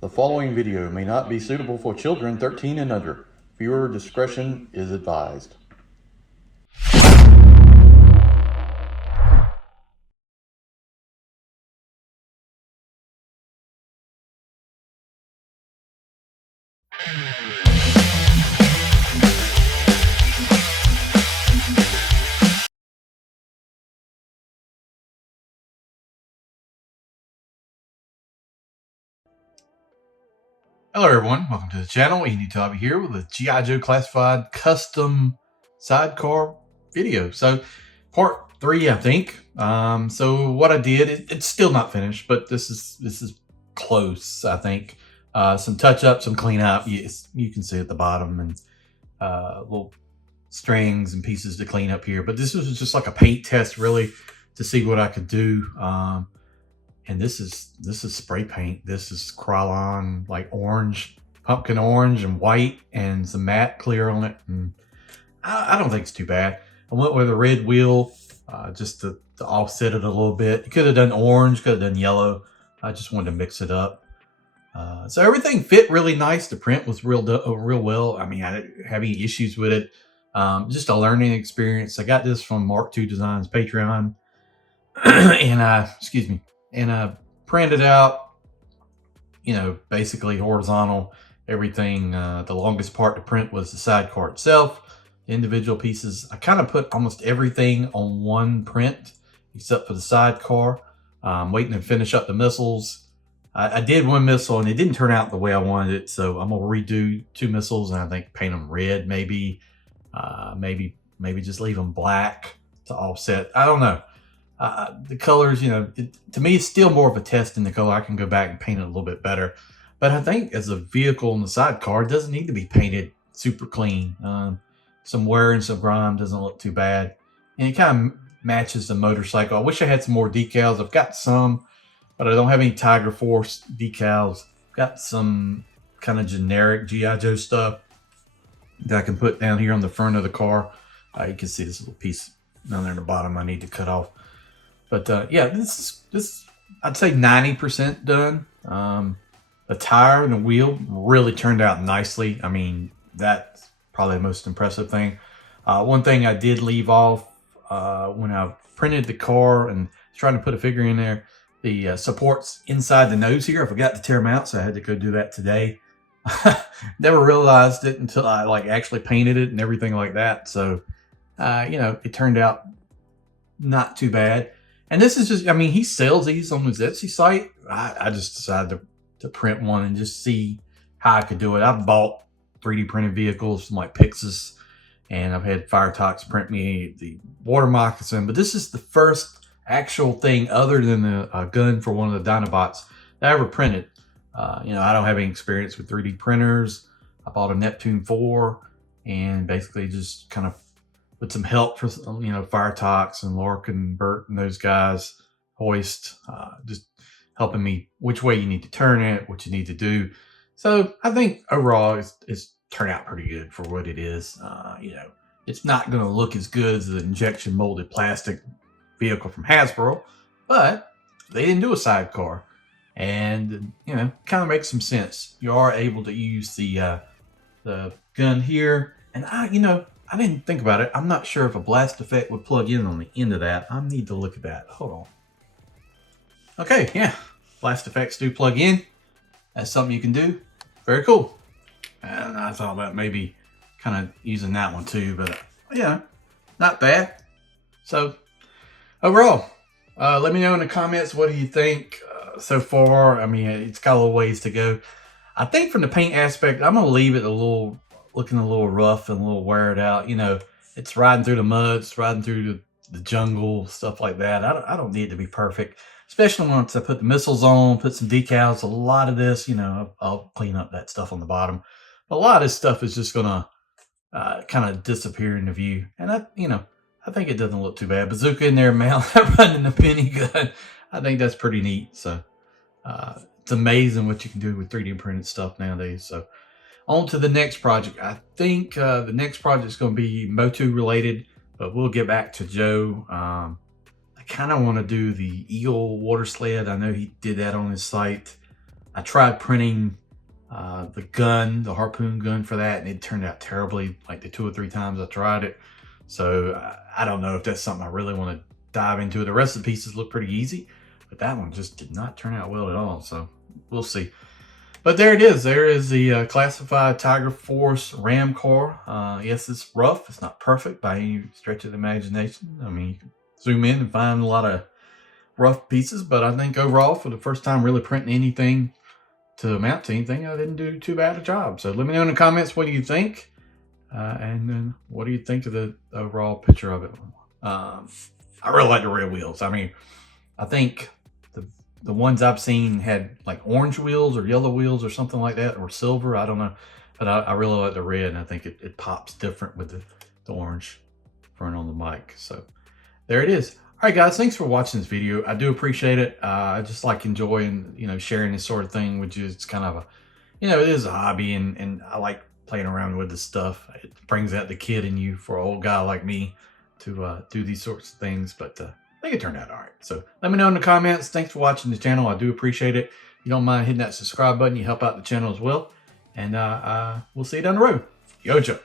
The following video may not be suitable for children 13 and under. Viewer discretion is advised. Hello everyone, welcome to the channel. Enewtabie here with a G.I. Joe Classified custom sidecar video. So part 3, I think. So what I did, it's still not finished, but this is close, I think. Some touch up, some clean up. Yes, you can see at the bottom, and little strings and pieces to clean up here. But this was just like a paint test, really, to see what I could do. And this is spray paint. This is Krylon, like orange, pumpkin orange and white, and some matte clear on it. And I don't think it's too bad. I went with a red wheel just to offset it a little bit. You could have done orange, could have done yellow. I just wanted to mix it up. So everything fit really nice. The print was real well. I mean, I didn't have any issues with it. Just a learning experience. I got this from Mark II Designs Patreon, and I printed out, you know, basically horizontal everything. The longest part to print was the sidecar itself. The individual pieces, I kind of put almost everything on one print except for the sidecar. I'm waiting to finish up the missiles. I did one missile and it didn't turn out the way I wanted it, so I'm gonna redo 2 missiles, and I think paint them red, maybe just leave them black to offset. I don't know. The colors, you know, to me, it's still more of a test in the color. I can go back and paint it a little bit better. But I think as a vehicle in the sidecar, it doesn't need to be painted super clean. Some wear and some grime doesn't look too bad. And it kind of matches the motorcycle. I wish I had some more decals. I've got some, but I don't have any Tigerforce decals. Got some kind of generic G.I. Joe stuff that I can put down here on the front of the car. You can see this little piece down there in the bottom I need to cut off. But yeah, this I'd say 90% done. The tire and the wheel really turned out nicely. I mean, that's probably the most impressive thing. One thing I did leave off when I printed the car and trying to put a figure in there, the supports inside the nose here, I forgot to tear them out, so I had to go do that today. Never realized it until I actually painted it and everything like that. So you know, it turned out not too bad. And this is just, I mean, he sells these on his Etsy site. I just decided to print one and just see how I could do it. I've bought 3D printed vehicles from like Pixis, and I've had Firetox print me the water moccasin, but this is the first actual thing other than a gun for one of the Dinobots that I ever printed. You know, I don't have any experience with 3D printers. I bought a Neptune 4 and basically just kind of with some help for, you know, Firetox and Larkin and Bert and those guys, Hoist, just helping me which way you need to turn it, what you need to do. So I think overall it's turned out pretty good for what it is. You know, it's not going to look as good as the injection molded plastic vehicle from Hasbro, but they didn't do a sidecar, and you know, kind of makes some sense. You are able to use the gun here, and I didn't think about it. I'm not sure if a blast effect would plug in on the end of that. I need to look at that. Hold on. Okay, yeah. Blast effects do plug in. That's something you can do. Very cool. And I thought about maybe kind of using that one too, but yeah, not bad. So overall, let me know in the comments, what do you think so far? I mean, it's got a little ways to go. I think from the paint aspect, I'm going to leave it looking a little rough and a little wear it out. You know, it's riding through the mud, it's riding through the jungle, stuff like that. I don't need it to be perfect, especially once I put the missiles on, put some decals. A lot of this, you know, I'll clean up that stuff on the bottom. But a lot of this stuff is just gonna kind of disappear in the view, and I think it doesn't look too bad. Bazooka in there, man, running a mini gun. I think that's pretty neat. So it's amazing what you can do with 3D printed stuff nowadays. So on to the next project. I think the next project is going to be Motu related, but we'll get back to Joe. I kind of want to do the Eagle water sled. I know he did that on his site. I tried printing the gun, the harpoon gun for that, and it turned out terribly, like the 2 or 3 times I tried it. So I don't know if that's something I really want to dive into. The rest of the pieces look pretty easy, but that one just did not turn out well at all. So we'll see. But there it is. There is the classified Tigerforce R.A.M car. Yes, it's rough. It's not perfect by any stretch of the imagination. I mean, you can zoom in and find a lot of rough pieces, but I think overall, for the first time really printing anything to amount to anything, I didn't do too bad a job. So let me know in the comments, what do you think? And then what do you think of the overall picture of it? I really like the red wheels. I mean, I think the ones I've seen had like orange wheels or yellow wheels or something like that, or silver, I don't know. But I really like the red, and I think it pops different with the orange front on the mic. So there it is. All right, guys, thanks for watching this video. I do appreciate it. I just like enjoying, sharing this sort of thing with you. It's kind of a, it is a hobby, and I like playing around with this stuff. It brings out the kid in you for an old guy like me to do these sorts of things. But I think it turned out all right. So let me know in the comments. Thanks for watching the channel. I do appreciate it. If you don't mind hitting that subscribe button, you help out the channel as well. And we'll see you down the road. Yo, Joe.